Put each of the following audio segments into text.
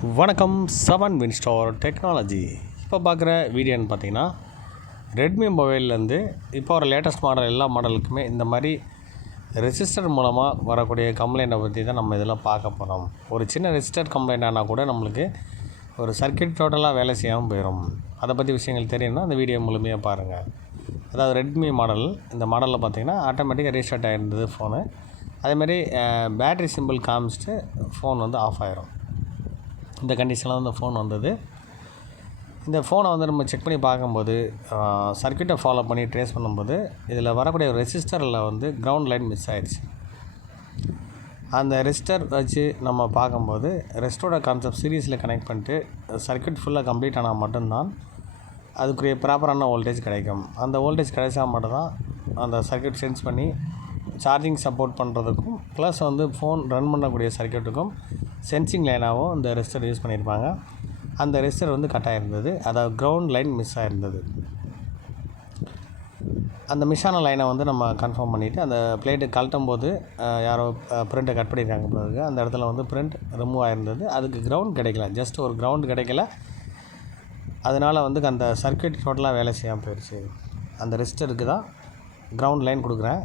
வணக்கம். 7 Winstar technology. இப்போ பார்க்குற வீடியோன்னு பார்த்தீங்கன்னா, ரெட்மி மொபைல்லேருந்து இப்போ ஒரு லேட்டஸ்ட் மாடல் எல்லா மாடலுக்குமே இந்த மாதிரி ரெஜிஸ்டர் மூலமாக வரக்கூடிய கம்ப்ளைண்ட்டை பற்றி தான் நம்ம இதெல்லாம் பார்க்க போகிறோம். ஒரு சின்ன ரெஜிஸ்டர் கம்ப்ளைண்ட் ஆனால் கூட நம்மளுக்கு ஒரு சர்க்யூட் டோட்டலாக வேலை செய்யாமல் போயிடும். அதை பற்றி விஷயங்கள் தெரியணும்னா அந்த வீடியோ முழுமையாக பாருங்கள். அதாவது ரெட்மி மாடல், இந்த மாடலில் பார்த்தீங்கன்னா ஆட்டோமேட்டிக்காக ரீஸ்டார்ட் ஆகிருந்தது ஃபோனு. அதேமாதிரி பேட்ரி சிம்பிள் காமிச்சிட்டு ஃபோன் வந்து ஆஃப் ஆகிரும். இந்த கண்டிஷனில் வந்து ஃபோன் வந்தது. இந்த ஃபோனை வந்து நம்ம செக் பண்ணி பார்க்கும்போது சர்க்யூட்டை ஃபாலோ பண்ணி ட்ரேஸ் பண்ணும்போது இதில் வரக்கூடிய ரெசிஸ்டரில் வந்து கிரவுண்ட் லைன் மிஸ் ஆகிடுச்சு. அந்த ரெசிஸ்டர் வச்சு நம்ம பார்க்கும்போது ரெஸ்டரோட கான்செப்ட் சீரீஸில் கனெக்ட் பண்ணிட்டு சர்க்யூட் ஃபுல்லாக கம்ப்ளீட் ஆனால் மட்டும்தான் அதுக்குரிய ப்ராப்பரான வோல்டேஜ் கிடைக்கும். அந்த வோல்டேஜ் கிடைச்சா மட்டும்தான் அந்த சர்க்யூட் சென்ஸ் பண்ணி சார்ஜிங் சப்போர்ட் பண்ணுறதுக்கும் ப்ளஸ் வந்து ஃபோன் ரன் பண்ணக்கூடிய சர்க்யூட்டுக்கும் சென்சிங் லைனாகவும் இந்த ரெசிஸ்டர் யூஸ் பண்ணியிருப்பாங்க. அந்த ரெசிஸ்டர் வந்து கட் ஆகிருந்தது, அதாவது கிரவுண்ட் லைன் மிஸ் ஆகிருந்தது. அந்த மிஸ்ஸான லைனை வந்து நம்ம கன்ஃபார்ம் பண்ணிவிட்டு அந்த பிளேட்டு கழட்டும் போது யாரோ பிரிண்ட்டை கட் பண்ணியிருக்காங்க பிறகு அந்த இடத்துல வந்து பிரிண்ட் ரிமூவ் ஆகிருந்தது. அதுக்கு கிரவுண்ட் கிடைக்கல, ஜஸ்ட் ஒரு கிரவுண்ட் கிடைக்கல. அதனால் வந்து அந்த சர்க்யூட் டோட்டலாக வேலை செய்யாமல் போயிடுச்சு. அந்த ரெசிஸ்டருக்கு தான் கிரவுண்ட் லைன் கொடுக்குறேன்.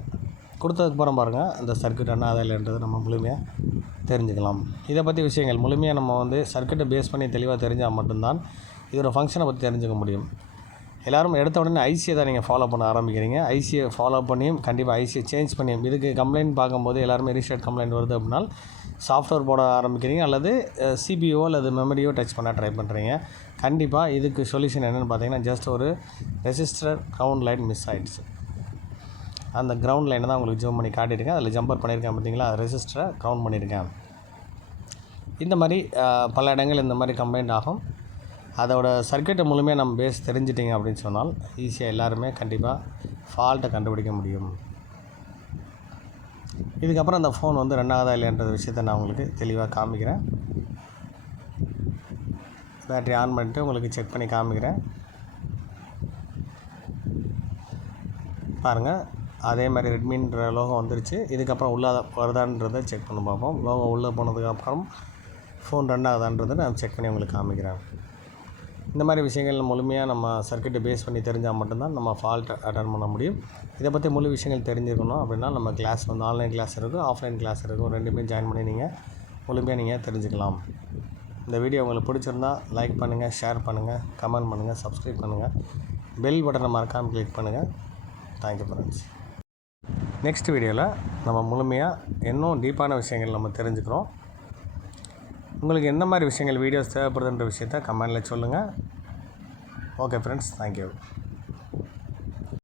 கொடுத்ததுக்கப்புறம் பாருங்கள் அந்த சர்க்யூட் என்ன இல்லைன்றது நம்ம முழுமையாக தெரிஞ்சுக்கலாம். இதை பற்றி விஷயங்கள் முழுமையாக நம்ம வந்து சர்க்யூட்டை பேஸ் பண்ணி தெளிவாக தெரிஞ்சால் மட்டும்தான் இதோட ஃபங்க்ஷனை பற்றி தெரிஞ்சுக்க முடியும். எல்லோரும் எடுத்த உடனே ஐசியை தான் நீங்கள் ஃபாலோ பண்ண ஆரம்பிக்கிறீங்க. ஐசியை ஃபாலோ பண்ணியும் கண்டிப்பாக ஐசியை சேஞ்ச் பண்ணியும் இதுக்கு கம்ப்ளைண்ட் பார்க்கும்போது எல்லாருமே ரீஸ்டார்ட் கம்ப்ளைண்ட் வருது அப்படின்னா சாஃப்ட்வேர் போட ஆரம்பிக்கிறீங்க அல்லது சிபிஓ அல்லது மெமரியோ டச் பண்ண ட்ரை பண்ணுறீங்க. கண்டிப்பாக இதுக்கு சொல்யூஷன் என்னென்னு பார்த்தீங்கன்னா ஜஸ்ட் ஒரு ரெசிஸ்டர் கிரவுண்ட் லைன் மிஸ் ஆகிடுச்சு. அந்த கிரவுண்ட் லைனை தான் உங்களுக்கு ஜூம் பண்ணி காட்டியிருக்கேன். அதில் ஜம்பர் பண்ணியிருக்கேன் பார்த்தீங்களா, ரெசிஸ்டரை கவுண்ட் பண்ணியிருக்கேன். இந்த மாதிரி பல இடங்கள் இந்த மாதிரி கம்ப்ளைண்ட் ஆகும். அதோட சர்க்யூட்டை முழுமையாக நம்ம பேஸ் தெரிஞ்சிட்டிங்க அப்படின்னு சொன்னால் ஈஸியாக எல்லாருமே கண்டிப்பாக ஃபால்ட்டை கண்டுபிடிக்க முடியும். இதுக்கப்புறம் அந்த ஃபோன் வந்து ரன் ஆகுதா இல்லைன்ற விஷயத்தை நான் உங்களுக்கு தெளிவாக காமிக்கிறேன். பேட்டரி ஆன் பண்ணிட்டு உங்களுக்கு செக் பண்ணி காமிக்கிறேன். பாருங்கள், அதே மாதிரி ரெட்மின்ற லோகோ வந்துருச்சு. இதுக்கப்புறம் உள்ளே வருதான்றதை செக் பண்ணி பார்ப்போம். லோகோ உள்ளே போனதுக்கப்புறம் ஃபோன் ரன் ஆகுதான்றதை நான் செக் பண்ணி உங்களுக்கு காமிக்கிறேன். இந்த மாதிரி விஷயங்கள் முழுமையாக நம்ம சர்க்யூட்டை பேஸ் பண்ணி தெரிஞ்சால் மட்டும்தான் நம்ம ஃபால்ட் அட்டன் பண்ண முடியும். இதை பற்றி முழு விஷயங்கள் தெரிஞ்சுக்கணும் அப்படின்னா நம்ம கிளாஸ் வந்து ஆன்லைன் கிளாஸ் இருக்கும், ஆஃப்லைன் கிளாஸ் இருக்கும். ரெண்டுமே ஜாயின் பண்ணி நீங்கள் முழுமையாக நீங்கள் தெரிஞ்சுக்கலாம். இந்த வீடியோ உங்களுக்கு பிடிச்சிருந்தா லைக் பண்ணுங்கள், ஷேர் பண்ணுங்கள், கமெண்ட் பண்ணுங்கள், சப்ஸ்கிரைப் பண்ணுங்கள், பெல் பட்டனை மறக்காமல் கிளிக் பண்ணுங்கள். Thank you friends. நெக்ஸ்ட் வீடியோவில் நம்ம முழுமையாக இன்னும் டீப்பான விஷயங்கள் நம்ம தெரிஞ்சுக்கிறோம். உங்களுக்கு என்ன மாதிரி விஷயங்கள் வீடியோஸ் தேவைப்படுதுன்ற விஷயத்த கமெண்டில் சொல்லுங்கள். Okay friends, thank you.